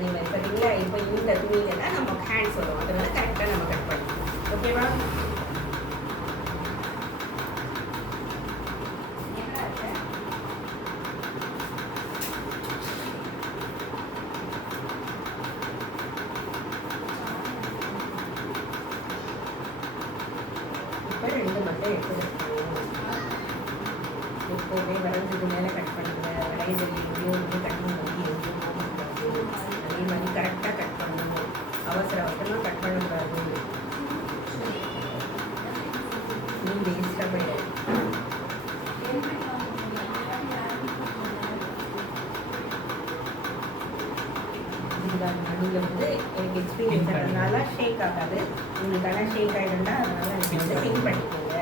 அதே மாதிரி பார்த்தீங்களா இப்போ இந்த துணியில தான் நம்ம ஹேண்ட்ஸ் வரும், அதனால கரெக்டாக நம்ம கட் பண்ணணும். ஓகேவா? இப்போ ரெண்டு மட்டும் எடுத்துருக்கோம். எப்போவுமே வரைஞ்சது மேலே கட் பண்ணுங்க, வரைதல் எங்கேயோ வந்து கட்டிங் வந்து எங்கேயோ போகக்கூடாது. அதே மாதிரி கரெக்டாக கட் பண்ணணும், அவசர அவசரமாக கட் பண்ணக்கூடாது. நீ வேஸ்ட்டாக போயிடும். நடுவில் வந்து எனக்கு எக்ஸ்பீரியன்ஸ் ஆகிறதுனால ஷேக் ஆகாது. உங்களுக்கு ஆனால் ஷேக் ஆகிடும்னா அதனால நீங்கள் வந்து திங்க் பண்ணிக்கோங்க.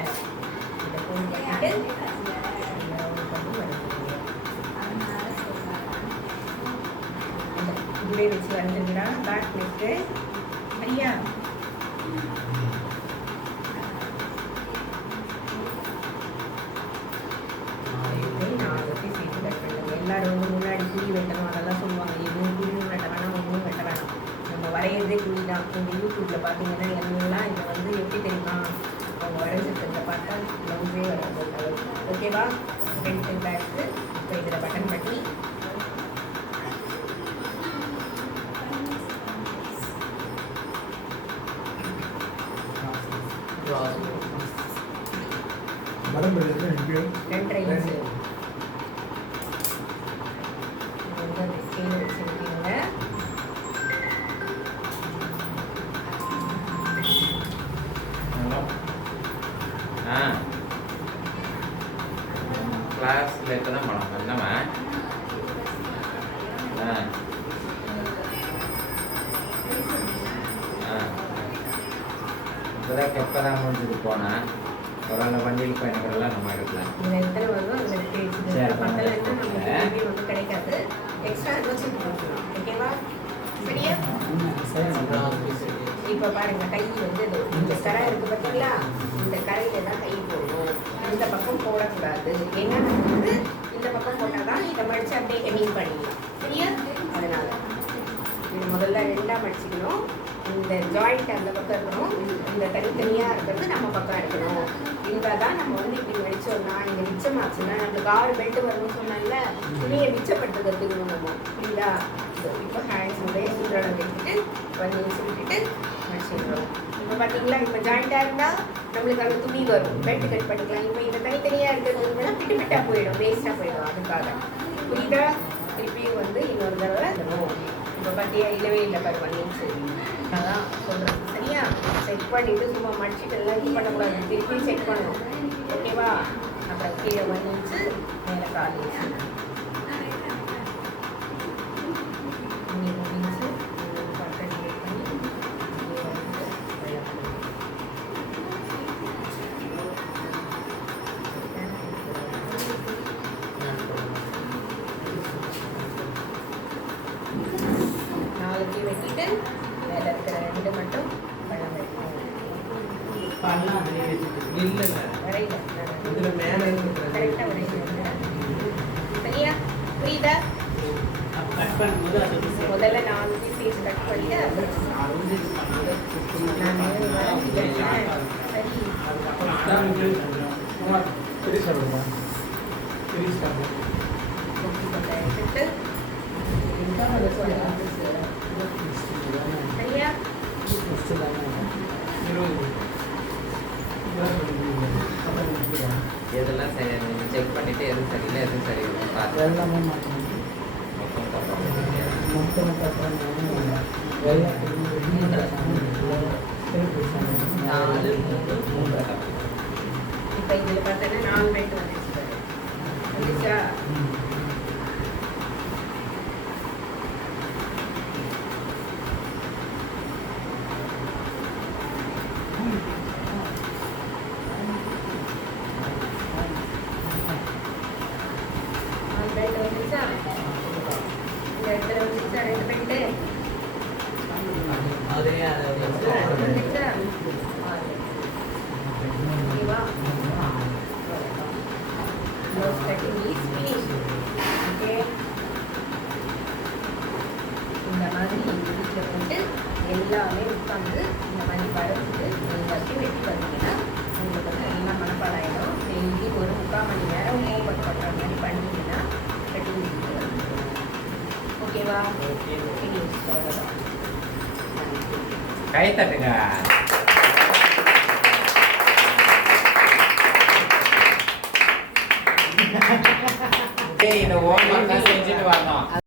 இதை ஃபோன் பண்ணிட்டு இதுவே வச்சு வரைஞ்சிருந்தா பேக் நெக்கு ஐயா எல்லாரும் வந்து முன்னாடி குழி வெட்டணும் அதெல்லாம் சொல்லுவாங்க. எதுவும் குழியும் வெட்ட வேணாம், ஒன்றும் வெட்ட வேணாம். நம்ம வரைகிறதே குழி தான். நீங்கள் யூடியூப்பில் பார்த்தீங்கன்னா எல்லாம் இதை வந்து எப்படி தெரியுமா அவங்க வரைஞ்சிருக்கிறத பார்த்தா ப்ளவுஸே வராது. ஓகேவா? பென்சில் பேக்கு இப்போ இதில் பட்டன் பண்ணி ரெண்டரை இன்ச்சு ஸ்கேல் வச்சுருக்கீங்க. கிளாஸில் இருக்க தான் பணம் என்னம்மா? இப்போதான் கெப்பதான் முடிஞ்சது போனேன். ஒரு ஆள் வண்டியில் போய் எனக்குலாம் நம்ம எடுக்கலாம். இதில் எத்தனை வருதோ அதில் பத்தலைன்னா நமக்கு வந்து கிடைக்காது. எக்ஸ்ட்ரா வச்சுட்டு போகலாம். ஓகேவா? சரியா? இப்போ பாருங்க, கை வந்து இந்த கரை இருக்குது பார்த்தீங்களா, இந்த கரையில தான் கை போடணும். இந்த பக்கம் போடக்கூடாது. ஏன்னா வந்து இந்த பக்கம் போட்டால் தான் இதை மடித்து அப்படியே ஹெமிங் பண்ணிடலாம். சரியா? அதனால் இது முதல்ல ரெண்டாக மடிச்சுக்கணும். இந்த ஜாயிண்ட் அந்த பக்கம் இருக்கணும், இந்த தனித்தனியாக இருக்கிறது நம்ம பக்கம் இருக்கணும். இருந்தால் தான் நம்ம வந்து இப்படி மடித்தோம்னா இங்கே மிச்சமாச்சுன்னா நம்மளுக்கு 6 பெல்ட் வரும்னு சொன்னால துணியை மிச்சப்படுத்துக்கிறதுக்கு நம்ம புரியுதா? இப்போ ஹேண்ட்ஸ் உடைய சுற்றடம் வச்சுட்டு 1 இன்ச் விட்டுட்டு மடிச்சிடுறோம். இப்போ பார்த்தீங்களா, இப்போ ஜாயிண்ட்டாக இருந்தால் நம்மளுக்கு அந்த துணி வரும், பெல்ட் கட் பண்ணிக்கலாம். இப்போ இந்த தனித்தனியாக இருக்கிறதுனா பிட்டு பிட்டாக போயிடும், வேஸ்ட்டாக போயிடும். அதுக்காக புரியுதா? திருப்பியும் வந்து இன்னொரு தடவை தரும். இப்போ பார்த்தியா இல்லவே இல்லை பாரு 1 இன்ச்சு. அதான் சொல்கிறேன். சரியா? செக் பண்ணிவிட்டு சும்மா மடிச்சுட்டு எல்லாம் இது பண்ணக்கூடாது, திருப்பி செக் பண்ணணும். ஓகேவா? அப்புறம் கீழே 1 இன்ச்சு, மேலே 4 இன்ச்சு, இங்கே 1 இன்ச்சு கான்சன்ட்ரேட் பண்ணி நாளைக்கு வெட்டிட்டு மேலே இருக்கிற 2 மட்டும் பழம் வைக்கணும். கரெக்டாக வரையில. சரியா? புரியுதா? முதல்ல 4 பீஸ் கட் பண்ணிட்டு சரியா? எதெல்லாம் சரி செக் பண்ணிவிட்டு எது சரியில்லை எது சரியில்லை பார்த்து எல்லாமே இப்போ இதில் பார்த்தோன்னா 4 பெல்ட் வந்துச்சு. வந்துச்சா? பெல்ட் வந்துச்சா? இந்த இடத்துல வந்துச்சா 2 பெல்ட்டு வந்துச்சா? ஓகேவா? Blouse cutting is finished. Okay. இந்த மாதிரி எல்லாமே உட்காந்து இந்த மாதிரி வரைஞ்சிட்டு நீங்கள் வச்சு வெட்டி பார்த்தீங்கன்னா உங்களுக்கு வந்து எல்லாம் மனப்பாடம் ஆகிடும். டெய்லி ஒரு 3/4 மணி நேரம் ஹோம்ஒர்க் பண்ணுற மாதிரி பண்ணிங்கன்னா வெட்டி ஓகேவா? கை தட்டுங்க. இந்த ஹோம்ஒர்க் செஞ்சுட்டு வரணும்.